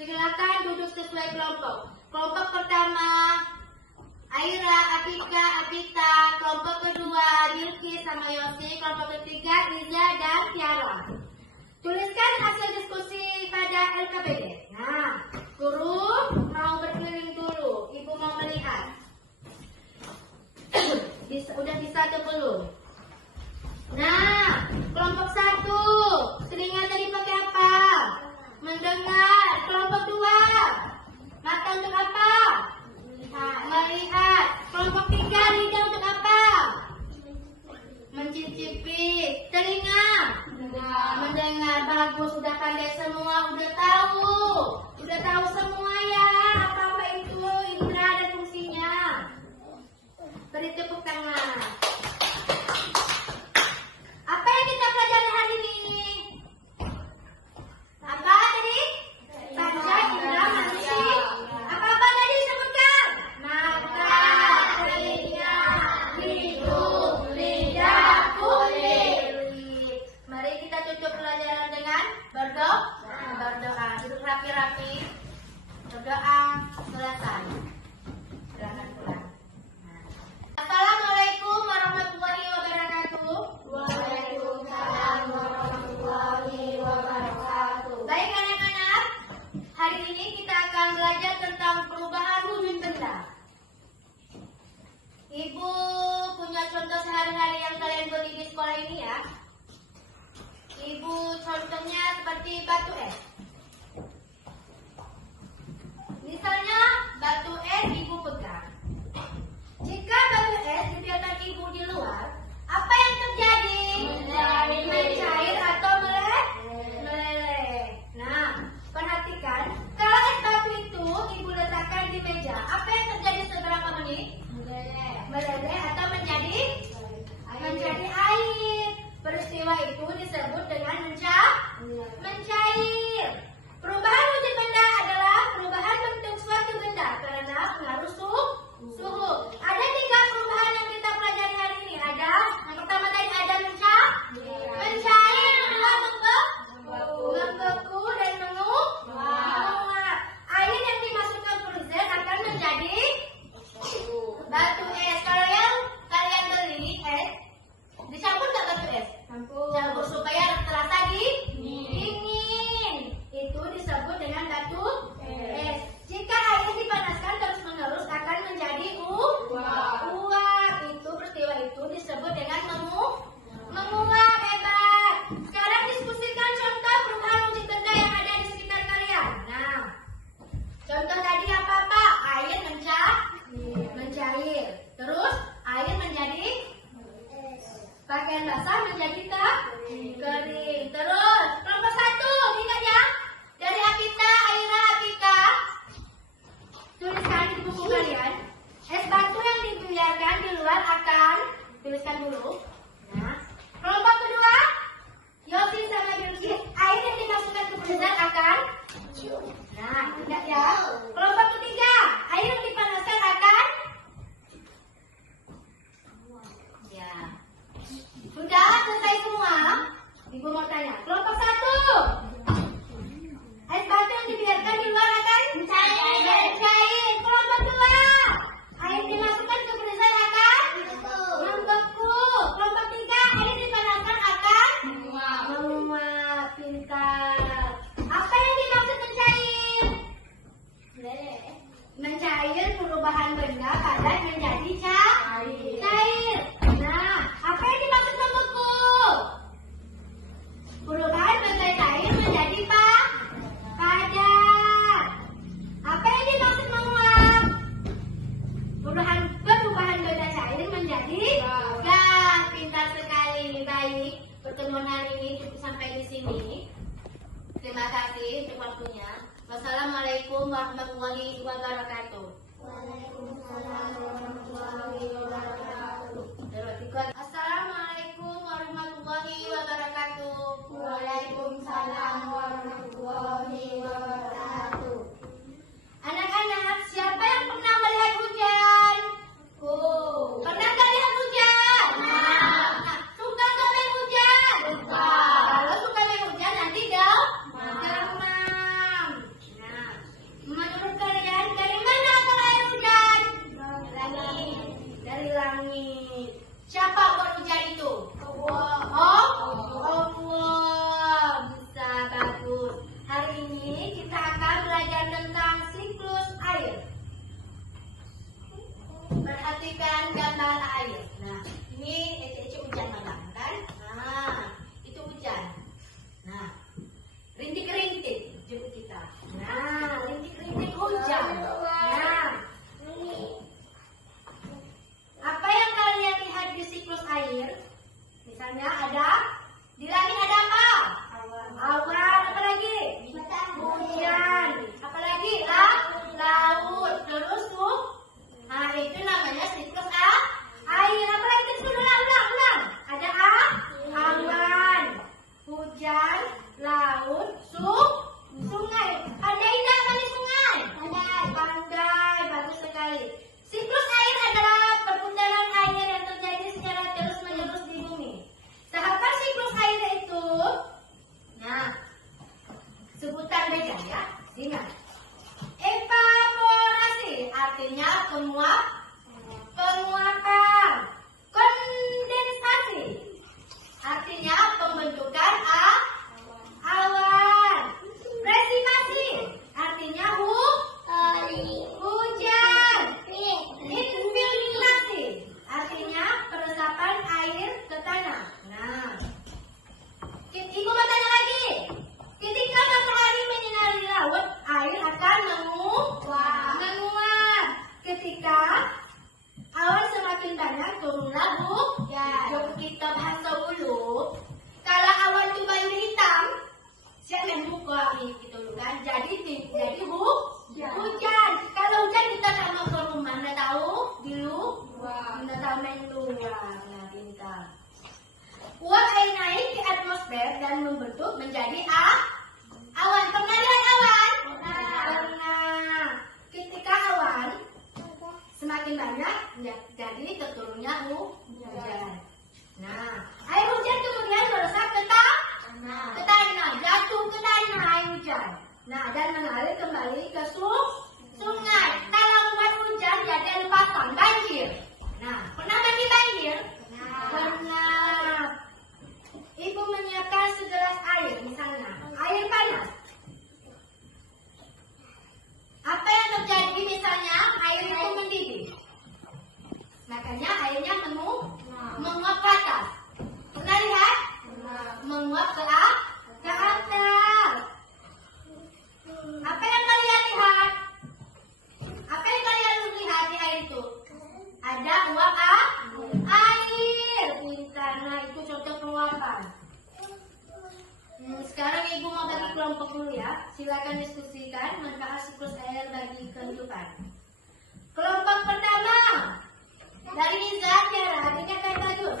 Silakan duduk sesuai kelompok. Kelompok pertama Aira, Atika, Apita. Kelompok kedua Bilqis sama Yosi. Kelompok ketiga Iza dan Tiara. Tuliskan hasil diskusi pada LKPD. Nah, guru mau berkeliling dulu. Ibu mau melihat. Udah bisa atau belum? Nah, kelompok 1 telinga tadi pakai apa? Mendengar. Kelompok 2 mata untuk apa? Melihat. Kelompok 3 lidah untuk apa? Mencicipi. Telinga mendengar. Bagus, sudah pandai semua, udah tahu semua ya apa itu indera dan fungsinya. Beri tepuk tangan. Apa yang kita pelajari hari ini? Apa tadi? Panca indera manusia. Apa tadi disebutkan? Mata, telinga, hidung, lidah, kulit. Mari kita tutup pelajaran dengan berdoa. Duduk rapi-rapi. Berdoa. Selesai. Silakan pulang. Assalamualaikum warahmatullahi wabarakatuh. Waalaikumsalam warahmatullahi wabarakatuh. Baik anak-anak, hari ini kita akan belajar tentang perubahan wujud benda. Ibu punya contoh sehari-hari yang kalian beli di sekolah ini ya. Ibu contohnya seperti batu es. Misalnya batu es ibu pegang. Jika batu es dibiarkan ibu di luar, apa yang terjadi? Mencair atau meleleh. Nah, perhatikan, kalau es batu itu ibu letakkan di meja, apa yang terjadi seberapa menit? Meleleh atau menjadi air. Peristiwa itu disebut dengan mencair. Perubahan wujud benda adalah perubahan bentuk suatu benda karena pengaruh suhu. Ada 3 perubahan yang kita pelajari hari ini. Ada yang pertama tadi ada mencair, kedua membeku dan menguap. Air yang dimasukkan ke freezer akan menjadi batu es. Kalau yang kalian beli es, dicampur nggak batu es? Campur supaya terasa dingin. Itu disebut dengan batu es. Jika air dipanaskan terus-menerus akan menjadi uap. Itu peristiwa itu disebut dengan menguap. Hebat. Sekarang diskusikan contoh perubahan wujud benda yang ada di sekitar kalian. Nah, contoh tadi apa-apa? Air mencair. Terus air menjadi pakaian basah menjadi kering. Terus kelompok 1 ingat ya, dari Apita, Aira, Atika. Tuliskan di buku kalian. Es batu yang dibiarkan di luar akan tuliskan dulu. Nah, kelompok kedua Yosi sama Bilqis, air yang dimasukkan ke freezer akan ingat ya. Kelompok ketiga, air yang dipanaskan akan sudah selesai semua. Ibu mau tanya. Kelompok 1. Es batu yang dibiarkan di luar akan mencair. Kelompok 2. Air dimasukkan ke freezer akan membeku. Kelompok 3. Air dipanaskan akan menguap. Pintar. Apa yang dimaksud mencair? Mencair perubahan benda padat menjadi cair. Nah, apa yang dimaksud membeku? Perubahan benda cair menjadi padat. Apa yang dimaksud menguap? Perubahan benda cair menjadi gas. Pintar sekali. Baik, pertemuan hari ini cukup sampai di sini. Terima kasih untuk waktunya. Wassalamualaikum warahmatullahi wabarakatuh. Waalaikumsalam warahmatullahi wabarakatuh. Assalamualaikum warahmatullahi wabarakatuh. Waalaikumsalam warahmatullahi wabarakatuh. Anak-anak, siapa yang pernah melihat hujan? Pernah nggak lihat hujan? Suka nggak main hujan? Kalau suka main hujan nanti demam. Nah, perhatikan gambar air. Nah, ini ece hujan malam kan? Nah, itu hujan. Nah, rintik-rintik jemput kita. Nah, rintik-rintik hujan. Nah, apa yang kalian lihat di siklus air? Misalnya ada di langit ada apa? Awan, apa lagi? Hujan, apa lagi? Laut, terus tuh. Nah, itu namanya siklus air. Apa lagi? Ulang. Ada awan, hujan, laut, sungai. Pandai tak tadi sungai? Pandai, bagus sekali. Siklus air adalah perputaran air yang terjadi secara terus-menerus di bumi. Sahabat siklus air itu, nah, sebutan beda ya, ingat. Evaporasi artinya penguapan. Kondensasi artinya pembentukan awan. Presipasi artinya hujan. Infiltrasi artinya peresapan air ke tanah. Nah, ibu mau tanya lagi. Ketika matahari menyinari laut, air akan menguap. Ketika awan semakin banyak, turunlah hujan. Kita bahasa dulu. Kalau awan itu baju hitam, siapa yang buka gitu kan? Jadi hujan. Kalau hujan kita tak mau ke rumah, nggak tahu dulu. Nggak tahu main luar. Nah, pintar. Uap air naik ke atmosfer dan membentuk menjadi awan. Pernah lihat awan? Pernah. Ketika awan semakin banyak, jadi terturunnya hujan. Nah, air hujan kemudian meresap ke tanah, jatuh ke tanah air hujan. Nah, dan mengalir kembali ke sungai. Kalau buat hujan jadi lupakan banjir. Nah, pernah mandi banjir? Pernah. Ibu menyiapkan segelas air, misalnya air panas. Apa yang terjadi misalnya air itu mendidih? Makanya airnya menguap ke atas. Pernah lihat? Menguap ke atas. Apa yang kalian lihat? Apa yang kalian lihat di air itu? Ada uap air. Pintar. Nah, itu contoh penguapan. Sekarang ibu mau bagi kelompok dulu ya. Silakan diskusikan manfaat siklus air bagi kehidupan. Kelompok pertama dari Iza, Tiara, adanya kayak bagus.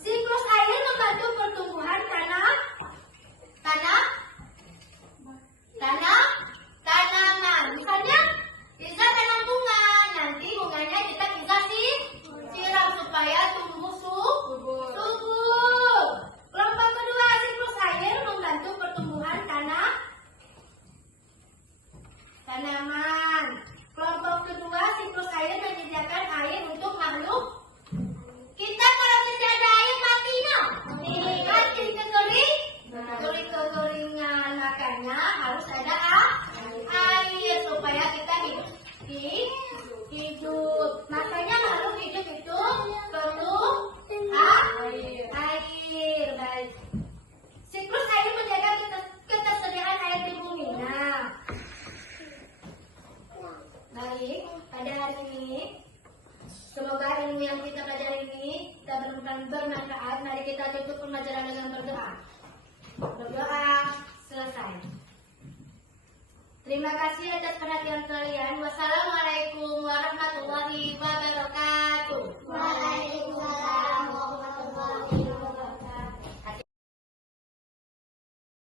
Siklus air membantu pertumbuhan tanaman. Misalnya Iza tanam bunga, nanti bunganya kita siram supaya tumbuh subur. Kelompok kedua, siklus air membantu pertumbuhan tanaman. Kelompok kedua, siklus air menyediakan air untuk makhluk. Kita kalau tidak ada air matinya. Mati kekeringan. Makanya harus ada air supaya kita hidup. Makanya makhluk hidup itu perlu air. Baik. Siklus air menjaga ketersediaan air di bumi. Nah, baik. Pada hari ini, semoga ilmu yang kita pelajari ini kita bermanfaat. Mari kita tutup pembelajaran dengan berdoa. Berdoa selesai. Terima kasih atas perhatian kalian. Wassalamualaikum warahmatullahi wabarakatuh.